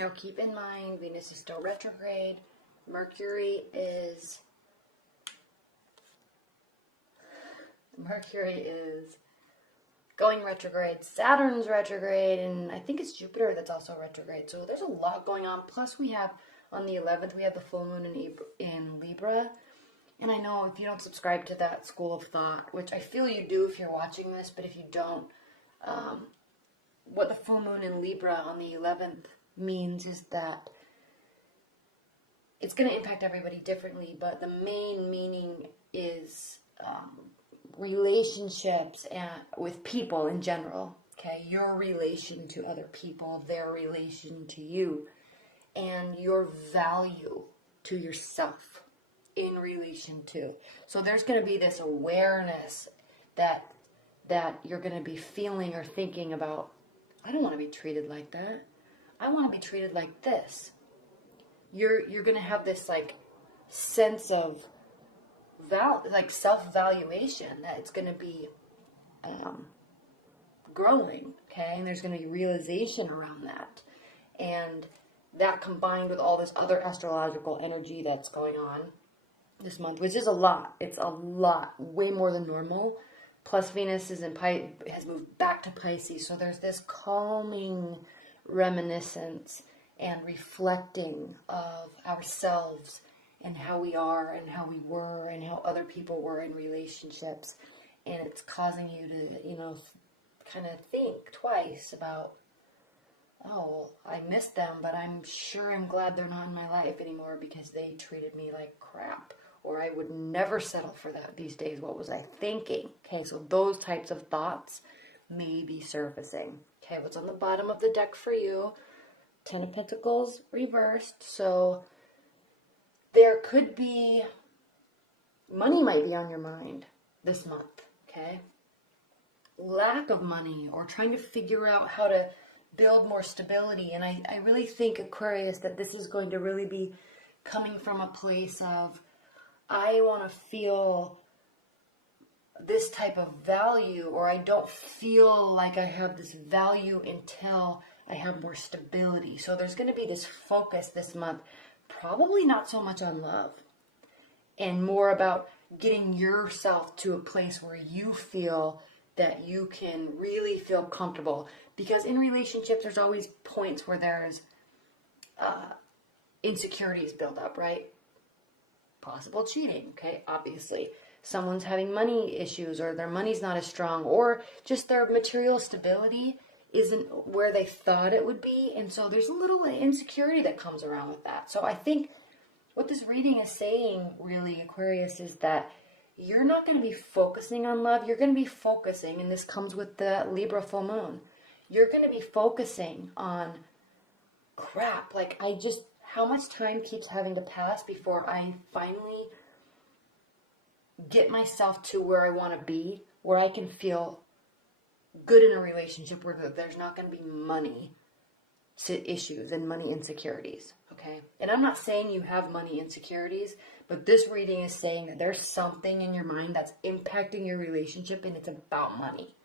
Now keep in mind, Venus is still retrograde. Mercury is going retrograde. Saturn's retrograde, and I think it's Jupiter that's also retrograde. So there's a lot going on. Plus we have, on the 11th, we have the full moon in Libra. And I know if you don't subscribe to that school of thought, which I feel you do if you're watching this, but if you don't, what the full moon in Libra on the 11th means is that it's going to impact everybody differently, but the main meaning is relationships and with people in general. Okay, your relation to other people, their relation to you, and your value to yourself in relation to. So there's going to be this awareness that you're going to be feeling or thinking about, I don't want to be treated like that. I want to be treated like this. You're going to have this like sense of self-valuation that it's going to be growing, okay? And there's going to be realization around that. And that combined with all this other astrological energy that's going on this month, which is a lot. It's a lot, way more than normal. Plus Venus is has moved back to Pisces, so there's this calming reminiscence and reflecting of ourselves and how we are and how we were and how other people were in relationships. And it's causing you to, kind of think twice about, oh, I miss them, but I'm glad they're not in my life anymore because they treated me like crap. Or I would never settle for that these days. What was I thinking? Okay, so those types of thoughts may be surfacing. Okay, what's on the bottom of the deck for you? 10 of Pentacles reversed. So there could be, money might be on your mind this month, okay? Lack of money or trying to figure out how to build more stability. And I really think, Aquarius, that this is going to really be coming from a place of, I want to feel this type of value, or I don't feel like I have this value until I have more stability. So there's going to be this focus this month, probably not so much on love, and more about getting yourself to a place where you feel that you can really feel comfortable. Because in relationships, there's always points where there's insecurities build up, right? Possible cheating, okay, obviously. Someone's having money issues, or their money's not as strong, or just their material stability isn't where they thought it would be. And so there's a little insecurity that comes around with that. So I think what this reading is saying, really, Aquarius, is that you're not going to be focusing on love. You're going to be focusing, and this comes with the Libra full moon, you're going to be focusing on crap. Like, how much time keeps having to pass before I finally get myself to where I want to be, where I can feel good in a relationship, where there's not going to be money issues and money insecurities, okay? And I'm not saying you have money insecurities, but this reading is saying that there's something in your mind that's impacting your relationship, and it's about money.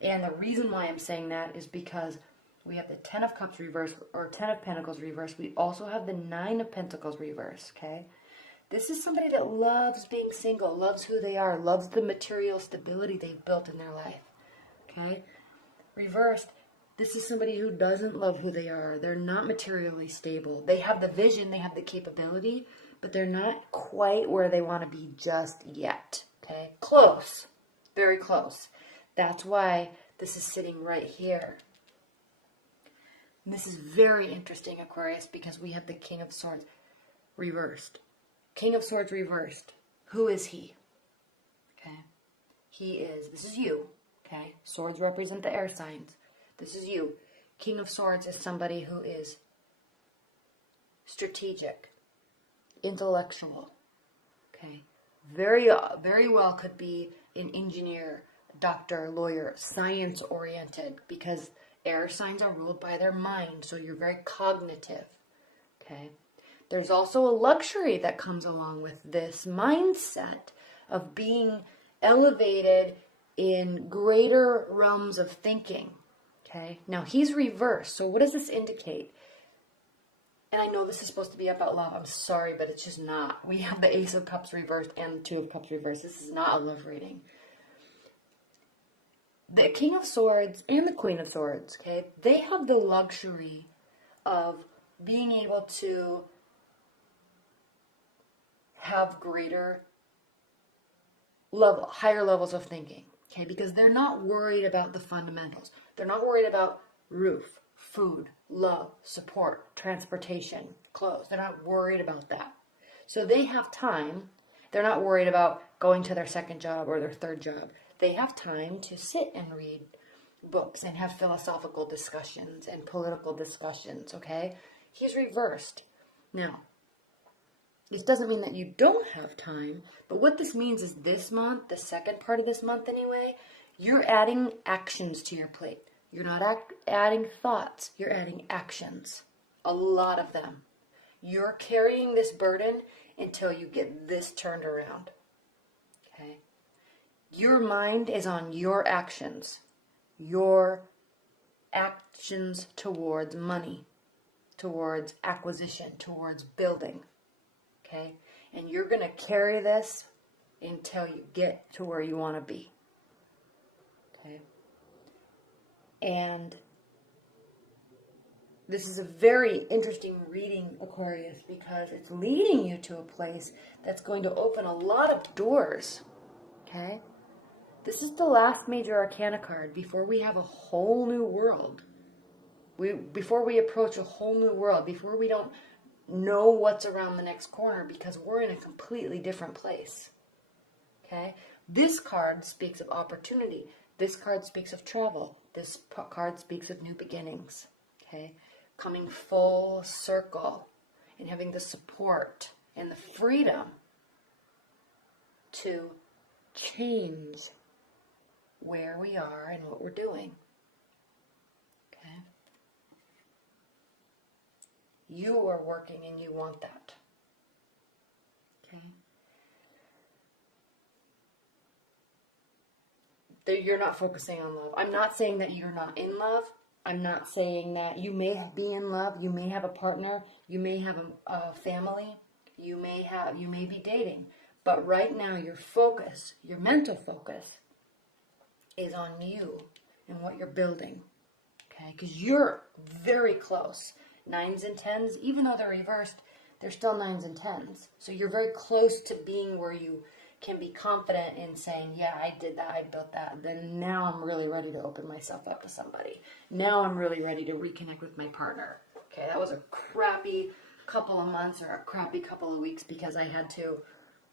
And the reason why I'm saying that is because we have the 10 of Cups reversed, or 10 of Pentacles reversed. We also have the 9 of Pentacles reversed, okay? This is somebody that loves being single, loves who they are, loves the material stability they've built in their life, okay? Reversed, this is somebody who doesn't love who they are. They're not materially stable. They have the vision, they have the capability, but they're not quite where they want to be just yet, okay? Close, very close. That's why this is sitting right here. And this is very interesting, Aquarius, because we have the King of Swords reversed. King of Swords reversed. Who is he? Okay. This is you. Okay. Swords represent the air signs. This is you. King of Swords is somebody who is strategic, intellectual. Okay. Very well could be an engineer, doctor, lawyer, science-oriented, because air signs are ruled by their mind, so you're very cognitive, okay? There's also a luxury that comes along with this mindset of being elevated in greater realms of thinking, okay? Now, he's reversed, so what does this indicate? And I know this is supposed to be about love. I'm sorry, but it's just not. We have the Ace of Cups reversed and the Two of Cups reversed. This is not a love reading. The King of Swords and the Queen of Swords, okay, they have the luxury of being able to have greater level, higher levels of thinking, okay, because they're not worried about the fundamentals. They're not worried about roof, food, love, support, transportation, clothes. They're not worried about that. So they have time. They're not worried about going to their second job or their third job. They have time to sit and read books and have philosophical discussions and political discussions, okay? He's reversed. Now, this doesn't mean that you don't have time, but what this means is this month, the second part of this month anyway, you're adding actions to your plate. You're not adding thoughts, you're adding actions. A lot of them. You're carrying this burden until you get this turned around. Okay? Your mind is on your actions. Your actions towards money, towards acquisition, towards building. Okay? And you're going to carry this until you get to where you want to be. Okay? And this is a very interesting reading, Aquarius, because it's leading you to a place that's going to open a lot of doors. Okay? This is the last major arcana card before we have a whole new world. Before we approach a whole new world, before we don't know what's around the next corner, because we're in a completely different place. Okay? This card speaks of opportunity. This card speaks of travel. This card speaks of new beginnings. Okay? Coming full circle and having the support and the freedom to change where we are and what we're doing. Okay? You are working and you want that. Okay? You're not focusing on love. I'm not saying that you're not in love. I'm not saying that you may be in love. You may have a partner. You may have a family. You may be dating. But right now your focus, your mental focus, is on you and what you're building. Okay? Because you're very close. 9s and 10s, even though they're reversed, they're still 9s and 10s. So you're very close to being where you can be confident in saying, yeah, I did that, I built that. Then now I'm really ready to open myself up to somebody. Now I'm really ready to reconnect with my partner. Okay, that was a crappy couple of months or a crappy couple of weeks because I had to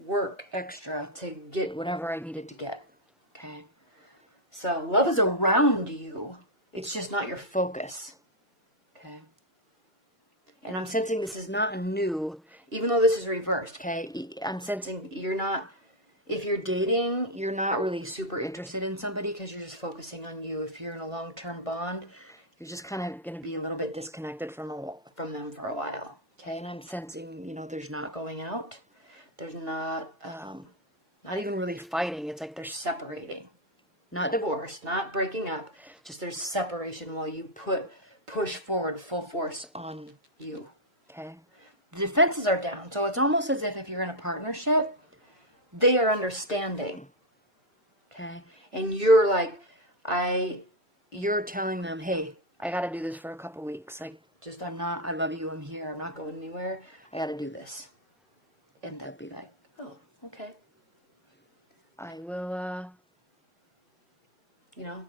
work extra to get whatever I needed to get. Okay, so love is around you. It's just not your focus. Okay, and I'm sensing this is not a new, even though this is reversed. Okay, I'm sensing you're not. If you're dating, you're not really super interested in somebody because you're just focusing on you. If you're in a long-term bond, you're just kind of going to be a little bit disconnected from them for a while. Okay, and I'm sensing, there's not going out. There's not even really fighting. It's like they're separating. Not divorce, not breaking up. Just there's separation while you push forward full force on you. Okay? The defenses are down. So it's almost as if you're in a partnership, they are understanding, okay? And you're like, you're telling them, hey, I got to do this for a couple weeks. Like, I love you, I'm here, I'm not going anywhere. I got to do this. And they'll be like, oh, okay. I will,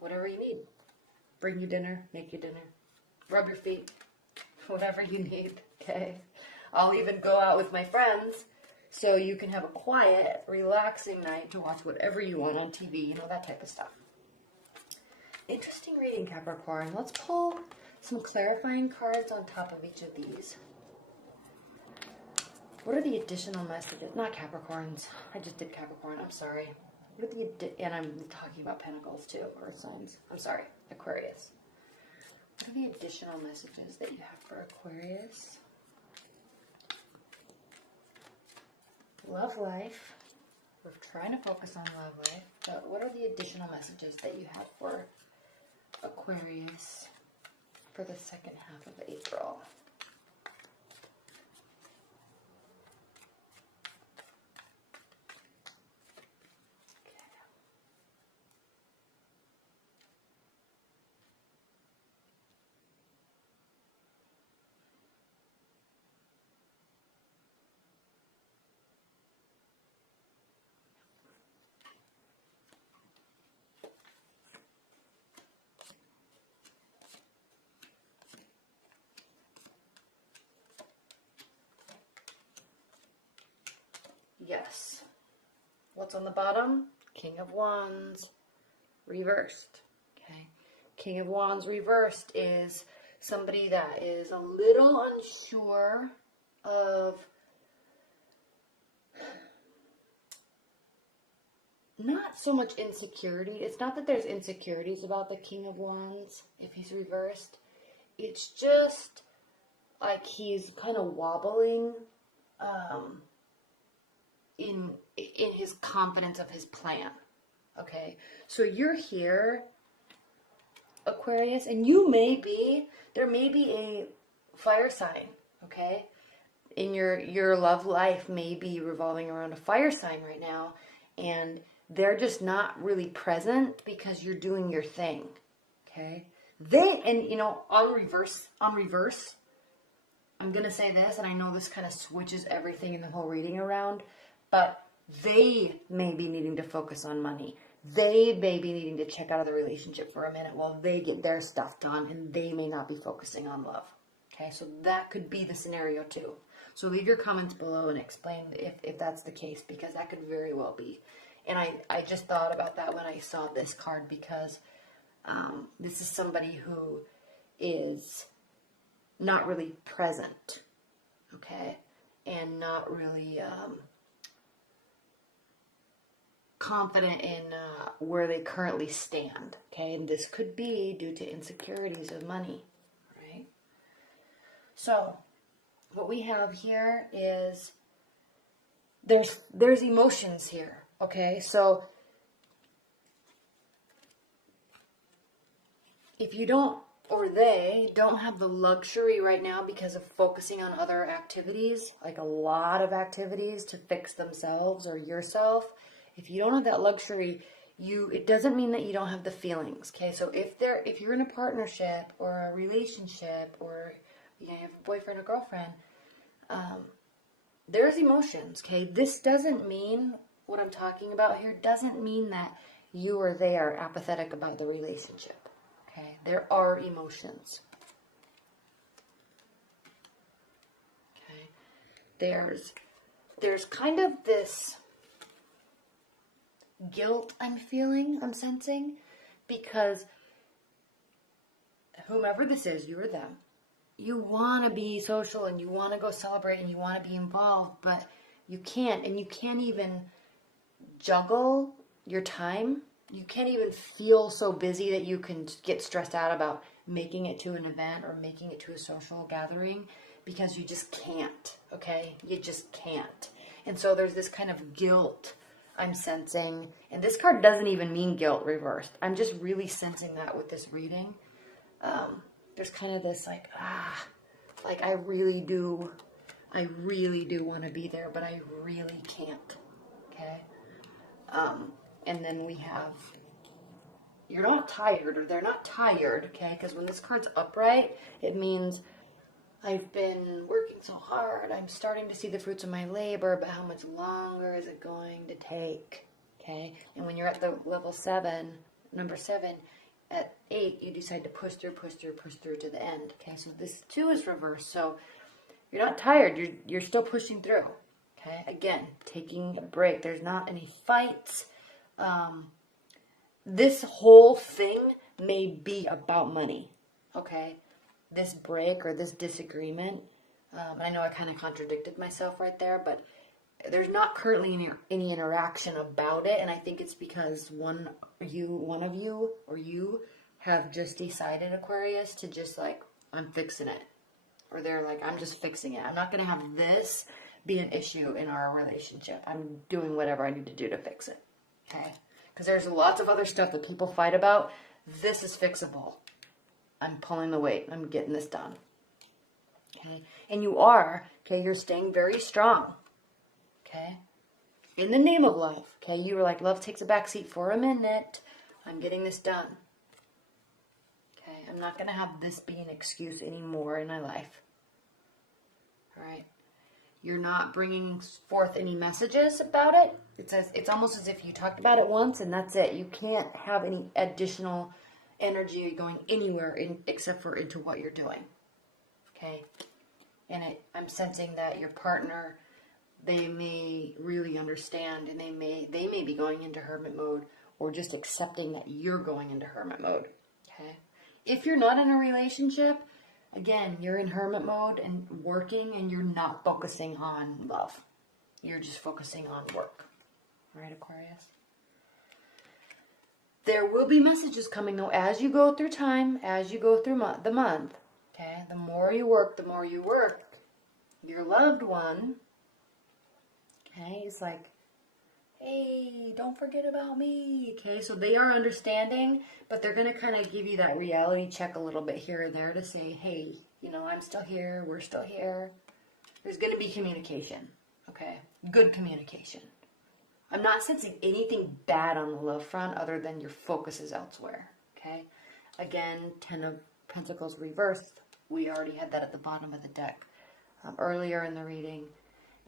whatever you need. Bring you dinner, make you dinner, rub your feet, whatever you need, okay? I'll even go out with my friends so you can have a quiet, relaxing night to watch whatever you want on TV, that type of stuff. Interesting reading, Capricorn. Let's pull some clarifying cards on top of each of these. What are the additional messages? Not Capricorns. I just did Capricorn. I'm sorry. And I'm talking about Pentacles too, Earth signs. I'm sorry, Aquarius. What are the additional messages that you have for Aquarius? Love life. We're trying to focus on love life. But what are the additional messages that you have for Aquarius for the second half of April? Yes. What's on the bottom? King of Wands reversed. Okay. King of Wands reversed is somebody that is a little unsure of not so much insecurity. It's not that there's insecurities about the King of Wands if he's reversed. It's just like he's kind of wobbling in his confidence of his plan. Okay, so you're here, Aquarius, and there may be a fire sign, okay? In your love life may be revolving around a fire sign right now, and they're just not really present because you're doing your thing, okay? On reverse, I'm going to say this, and I know this kind of switches everything in the whole reading around, but they may be needing to focus on money. They may be needing to check out of the relationship for a minute while they get their stuff done, and they may not be focusing on love. Okay, so that could be the scenario too. So leave your comments below and explain if that's the case, because that could very well be. And I just thought about that when I saw this card, because this is somebody who is not really present, okay, and not really confident in where they currently stand, okay, and this could be due to insecurities of money, right? So what we have here is there's emotions here, okay? So if you don't, or they don't have the luxury right now because of focusing on other activities, like a lot of activities to fix themselves or yourself, if you don't have that luxury, it doesn't mean that you don't have the feelings, okay? So if you're in a partnership or a relationship, or you have a boyfriend or girlfriend, there's emotions, okay? This doesn't mean, what I'm talking about here doesn't mean that you or they are apathetic about the relationship, okay? There are emotions, okay? There's kind of this guilt I'm sensing, because whomever this is, you or them, you want to be social and you want to go celebrate and you want to be involved, but you can't, and you can't even juggle your time. You can't even feel so busy that you can get stressed out about making it to an event or making it to a social gathering, because you just can't, okay? You just can't. And so there's this kind of guilt I'm sensing, and this card doesn't even mean guilt reversed. I'm just really sensing that with this reading. There's kind of this like I really do want to be there, but I really can't, okay? And then we have, you're not tired, or they're not tired, okay? Because when this card's upright, it means I've been working so hard, I'm starting to see the fruits of my labor, but how much longer is it going to take, okay? And when you're at the level 7, number 7, at 8, you decide to push through to the end, okay? So this 2 is reversed, so you're not tired, you're still pushing through, okay? Again, taking a break. There's not any fights. This whole thing may be about money, okay? This break or this disagreement, I know I kind of contradicted myself right there, but there's not currently any interaction about it, and I think it's because one of you have just decided, Aquarius, to just like, I'm fixing it, or they're like, I'm just fixing it. I'm not going to have this be an issue in our relationship. I'm doing whatever I need to do to fix it, okay? Because there's lots of other stuff that people fight about. This is fixable. I'm pulling the weight. I'm getting this done. Okay? And you are, okay? You're staying very strong. Okay? In the name of love. Okay? You were like, love takes a backseat for a minute. I'm getting this done. Okay? I'm not going to have this be an excuse anymore in my life. All right? You're not bringing forth any messages about it. It's almost as if you talked about it once and that's it. You can't have any additional energy going anywhere except for into what you're doing, okay? And I'm sensing that your partner, they may really understand, and they may be going into hermit mode, or just accepting that you're going into hermit mode. Okay. If you're not in a relationship, again, you're in hermit mode and working, and you're not focusing on love. You're just focusing on work. All right, Aquarius? There will be messages coming, though, as you go through time, as you go through the month. Okay? The more you work, your loved one, okay, is like, hey, don't forget about me. Okay? So they are understanding, but they're going to kind of give you that reality check a little bit here and there to say, hey, you know, I'm still here. We're still here. There's going to be communication. Okay? Good communication. I'm not sensing anything bad on the love front other than your focus is elsewhere. Okay? Again, 10 of Pentacles reversed. We already had that at the bottom of the deck earlier in the reading.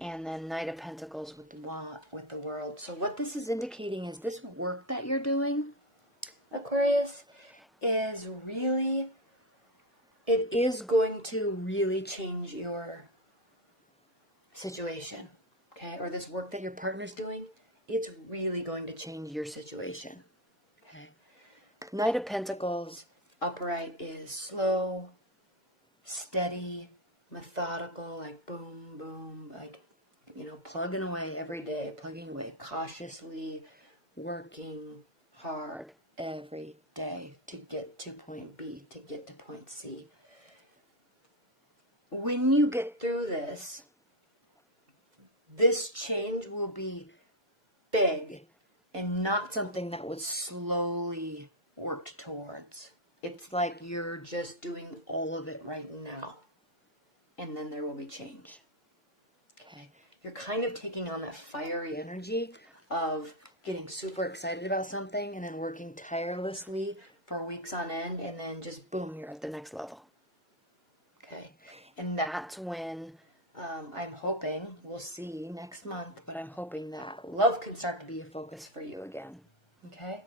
And then Knight of Pentacles with the World. So what this is indicating is this work that you're doing, Aquarius, is really, it is going to really change your situation. Okay? Or this work that your partner's doing, it's really going to change your situation. Okay? Knight of Pentacles upright is slow, steady, methodical, like boom, boom, like, you know, plugging away every day, plugging away cautiously, working hard every day to get to point B, to get to point C. When you get through this change will be big and not something that was slowly worked towards. It's like you're just doing all of it right now, and then there will be change. Okay, you're kind of taking on that fiery energy of getting super excited about something and then working tirelessly for weeks on end, and then just boom, you're at the next level. Okay, and that's when I'm hoping, we'll see next month, but I'm hoping that love can start to be a focus for you again. Okay?